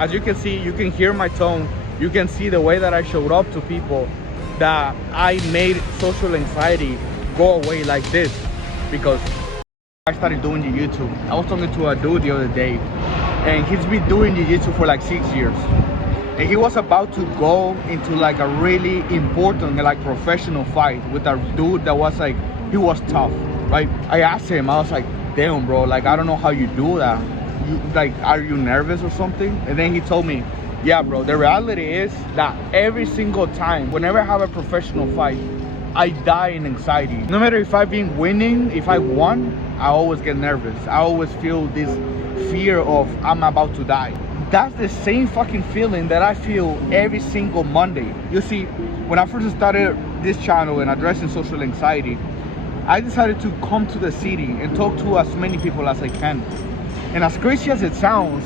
as you can see, you can hear my tone, you can see the way that I showed up to people, that I made social anxiety go away like this. Because I started doing jiu-jitsu. I was talking to a dude the other day, and he's been doing jiu-jitsu for like 6 years, and he was about to go into like a really important like professional fight with a dude that was like, he was tough, right? I asked him, I was like, damn bro, like I don't know how you do that. You like, are you nervous or something? And then he told me, yeah bro, the reality is that every single time, whenever I have a professional fight, I die in anxiety. No matter if I've been winning, if I won, I always get nervous. I always feel this fear of I'm about to die. That's the same fucking feeling that I feel every single Monday. You see, when I first started this channel and addressing social anxiety, I decided to come to the city and talk to as many people as I can. And as crazy as it sounds,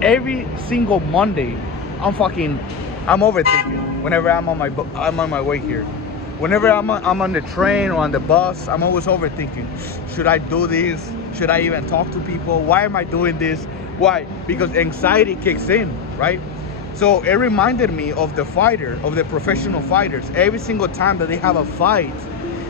every single Monday, I'm overthinking. Whenever I'm on my way here. Whenever I'm on the train or on the bus, I'm always overthinking. Should I do this? Should I even talk to people? Why am I doing this? Why? Because anxiety kicks in, right? So it reminded me of the professional fighters. Every single time that they have a fight,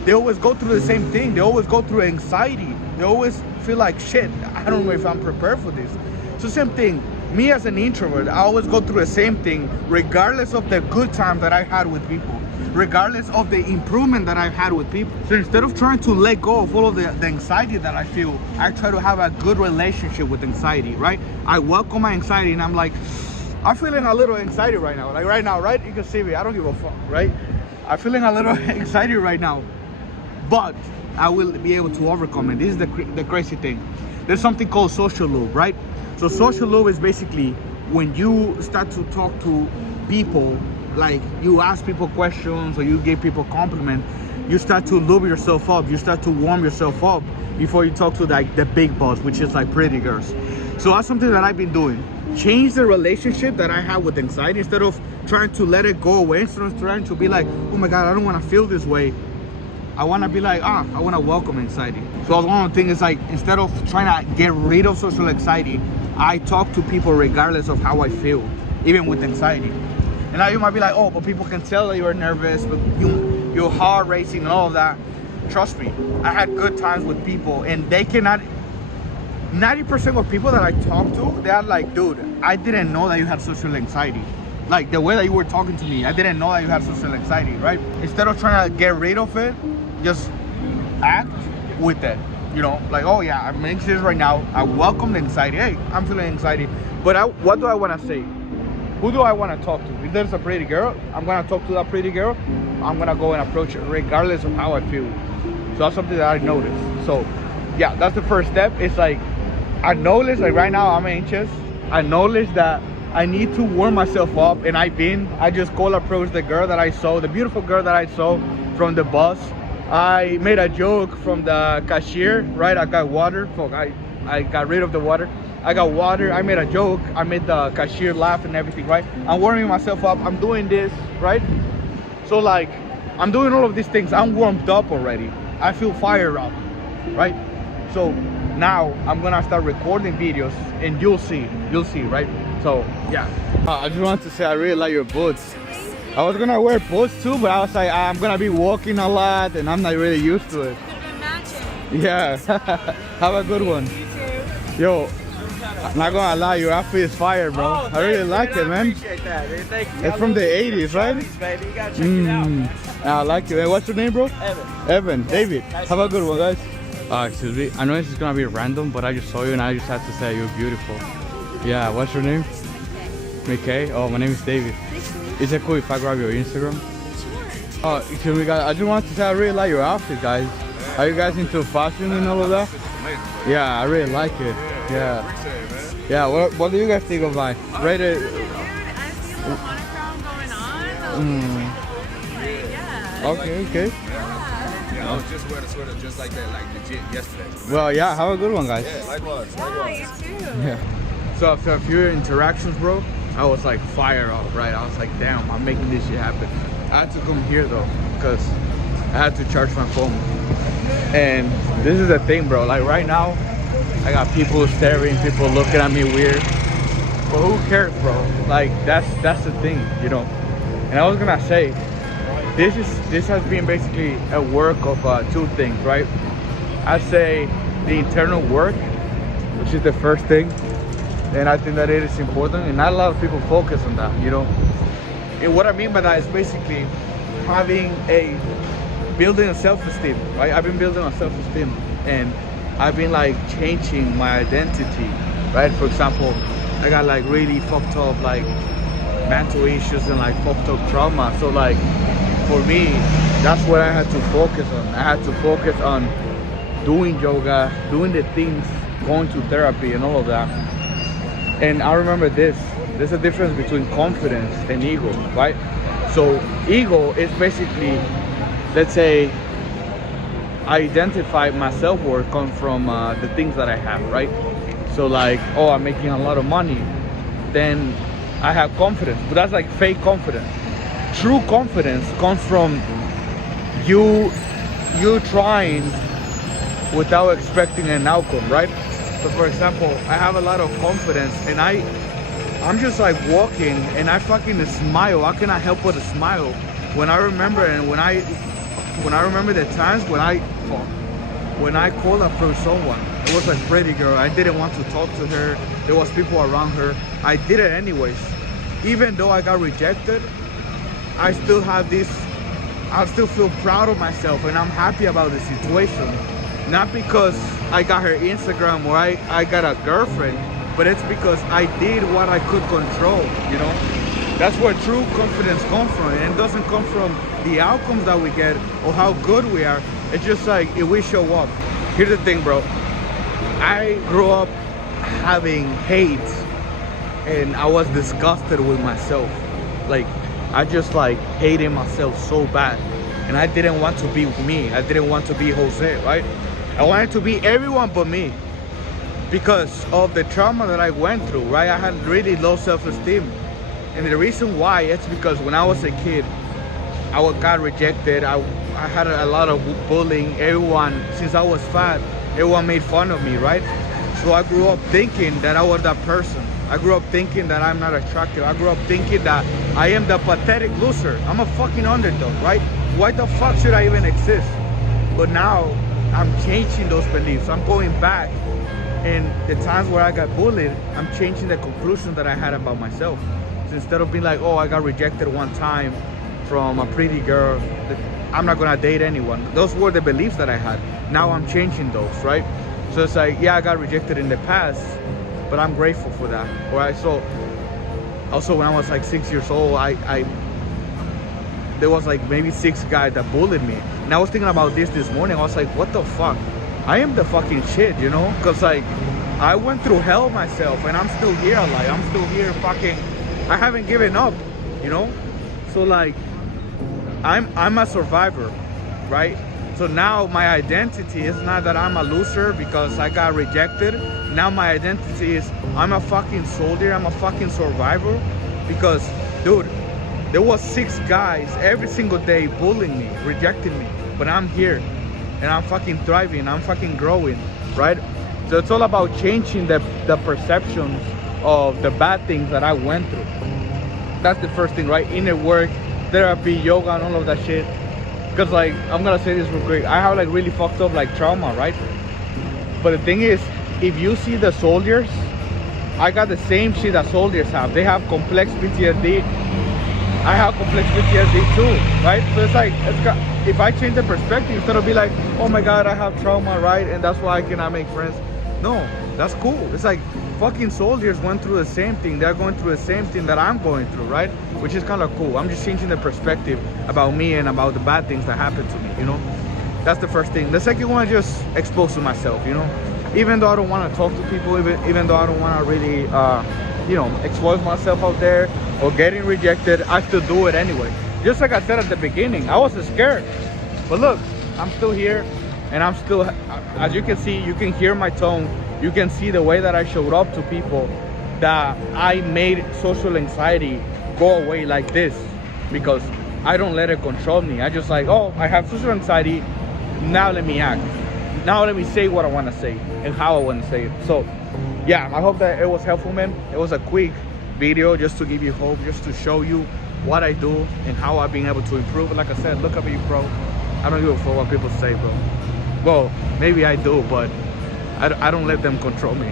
they always go through the same thing. They always go through anxiety. They always feel like, shit, I don't know if I'm prepared for this. So same thing, me as an introvert, I always go through the same thing, regardless of the good time that I had with people, regardless of the improvement that I've had with people. So instead of trying to let go of all of the anxiety that I feel, I try to have a good relationship with anxiety, right? I welcome my anxiety and I'm like, I'm feeling a little anxiety right now. Like right now, right? You can see me, I don't give a fuck, right? I'm feeling a little anxiety right now, but I will be able to overcome it. This is the crazy thing. There's something called social loop, right? So social loop is basically when you start to talk to people, like you ask people questions or you give people compliments, you start to lube yourself up, you start to warm yourself up before you talk to like the big boss, which is like pretty girls. So that's something that I've been doing. Change the relationship that I have with anxiety. Instead of trying to let it go away, instead of trying to be like, oh my God, I don't want to feel this way, I want to be like, I want to welcome anxiety. So one of the things is like, instead of trying to get rid of social anxiety, I talk to people regardless of how I feel, even with anxiety. And now you might be like, oh, but people can tell that you're nervous, but your heart racing and all of that. Trust me, I had good times with people, and they cannot, 90% of people that I talk to, they are like, dude, I didn't know that you had social anxiety. Like the way that you were talking to me, I didn't know that you had social anxiety, right? Instead of trying to get rid of it, just act with it. You know, like, oh yeah, I'm anxious right now. I welcome the anxiety. Hey, I'm feeling anxiety. But what do I want to say? Who do I want to talk to? If there's a pretty girl, I'm going to talk to that pretty girl. I'm going to go and approach it regardless of how I feel. So that's something that I noticed. So yeah, that's the first step. It's like, acknowledge, like right now I'm anxious. Acknowledge that I need to warm myself up, and I just cold approached the girl that I saw, the beautiful girl that I saw from the bus. I made a joke from the cashier, right? I got water. Fuck, I got rid of the water. I got water. I made a joke. I made the cashier laugh and everything, right? I'm warming myself up. I'm doing this, right? So like, I'm doing all of these things. I'm warmed up already. I feel fired up, right? So now I'm gonna start recording videos, and you'll see, right? So yeah, I just wanted to say I really like your boots. I was gonna wear boots too, but I was like, I'm gonna be walking a lot and I'm not really used to it. Yeah. Have a good one. You too. Yo, I'm not gonna lie, your outfit is fire, bro. Oh, I really like it, man. Appreciate that, dude. Thank you. It's from the 80s, right? Baby, you gotta check it out. I like it. Hey, what's your name, bro? Evan. David. Nice Have a good one, guys. Excuse me. I know this is gonna be random, but I just saw you and I just had to say you're beautiful. Yeah, what's your name? McKay. Oh, my name is David. Is it cool if I grab your Instagram? Sure. Oh, excuse me, guys. I just want to say I really like your outfit, guys. Are you guys into fashion and all of that? Yeah, I really like it. Yeah. Yeah. What do you guys think of mine? Rated. Dude, I see a little monochrome going on. Yeah. Okay. Yeah, I was just wearing a sweater just like that, like legit yesterday. Well, yeah. Have a good one, guys. Yeah, likewise. Yeah, you too. Yeah. So after a few interactions, bro, I was like fired up, right? I was like, damn, I'm making this shit happen. I had to come here though, because I had to charge my phone. And this is the thing, bro. Like right now, I got people staring, people looking at me weird. But who cares, bro? Like that's the thing, you know. And I was gonna say, this has been basically a work of two things, right? I say the internal work, which is the first thing, and I think that it is important, and not a lot of people focus on that, you know. And what I mean by that is basically building a self-esteem, right? I've been building a self-esteem, and I've been like changing my identity, right? For example, I got like really fucked up like mental issues and like fucked up trauma. So like for me, that's what I had to focus on. I had to focus on doing yoga, doing the things, going to therapy and all of that. And I remember there's a difference between confidence and ego, right? So ego is basically, let's say, I identify my self-worth comes from the things that I have, right? So like, oh, I'm making a lot of money, then I have confidence, but that's like fake confidence. True confidence comes from you trying without expecting an outcome, right? So for example, I have a lot of confidence, and I'm just like walking and I fucking smile. How can I help but to smile when I remember the times when I called up for someone? It was a pretty girl. I didn't want to talk to her. There was people around her. I did it anyways. Even though I got rejected, I still feel proud of myself, and I'm happy about the situation. Not because I got her Instagram or I got a girlfriend, but it's because I did what I could control, you know? That's where true confidence comes from, and it doesn't come from the outcomes that we get or how good we are. It's just like if we show up. Here's the thing, bro. I grew up having hate, and I was disgusted with myself. Like, I just like hated myself so bad, and I didn't want to be me. I didn't want to be Jose, right? I wanted to be everyone but me because of the trauma that I went through, right? I had really low self-esteem, and the reason why, it's because when I was a kid, I got rejected. I had a lot of bullying. Everyone, since I was fat, everyone made fun of me, right? So I grew up thinking that I was that person. I grew up thinking that I'm not attractive. I grew up thinking that I am the pathetic loser. I'm a fucking underdog, right? Why the fuck should I even exist? But now I'm changing those beliefs. I'm going back, and the times where I got bullied, I'm changing the conclusion that I had about myself. So instead of being like, oh, I got rejected one time from a pretty girl, I'm not gonna date anyone. Those were the beliefs that I had. Now I'm changing those, right? So it's like, yeah, I got rejected in the past, but I'm grateful for that. Right? So also when I was like 6 years old, there was like maybe 6 guys that bullied me. And I was thinking about this morning. I was like, what the fuck? I am the fucking shit, you know? Because like, I went through hell myself, and I'm still here alive. I'm still here fucking, I haven't given up, you know? So like, I'm a survivor, right? So now my identity is not that I'm a loser because I got rejected. Now my identity is I'm a fucking soldier. I'm a fucking survivor because, dude, there was 6 guys every single day bullying me, rejecting me. But I'm here, and I'm fucking thriving. I'm fucking growing, right? So it's all about changing the perceptions of the bad things that I went through. That's the first thing, right? Inner work, therapy, yoga, and all of that shit. Because like, I'm gonna say this real quick, I have like really fucked up like trauma, right? But the thing is, if you see the soldiers, I got the same shit that soldiers have. They have complex PTSD. I have complex PTSD too, right? So it's like, if I change the perspective, instead of be like, oh my God, I have trauma, right? And that's why I cannot make friends. No, that's cool. It's like, fucking soldiers went through the same thing. They're going through the same thing that I'm going through, right? Which is kind of cool. I'm just changing the perspective about me and about the bad things that happened to me, you know? That's the first thing. The second one, just expose to myself, you know? Even though I don't want to talk to people, even though I don't want to really, you know, expose myself out there or getting rejected, I still do it anyway. Just like I said at the beginning, I was scared. But look, I'm still here, and I'm still, as you can see, you can hear my tone. You can see the way that I showed up to people, that I made social anxiety go away like this, because I don't let it control me. I just like, oh, I have social anxiety, now let me act. Now let me say what I want to say and how I want to say it. So yeah, I hope that it was helpful, man. It was a quick video just to give you hope, just to show you what I do and how I've been able to improve. Like I said, look at me, bro. I don't give a fuck what people say, bro. Well, maybe I do, but I don't let them control me.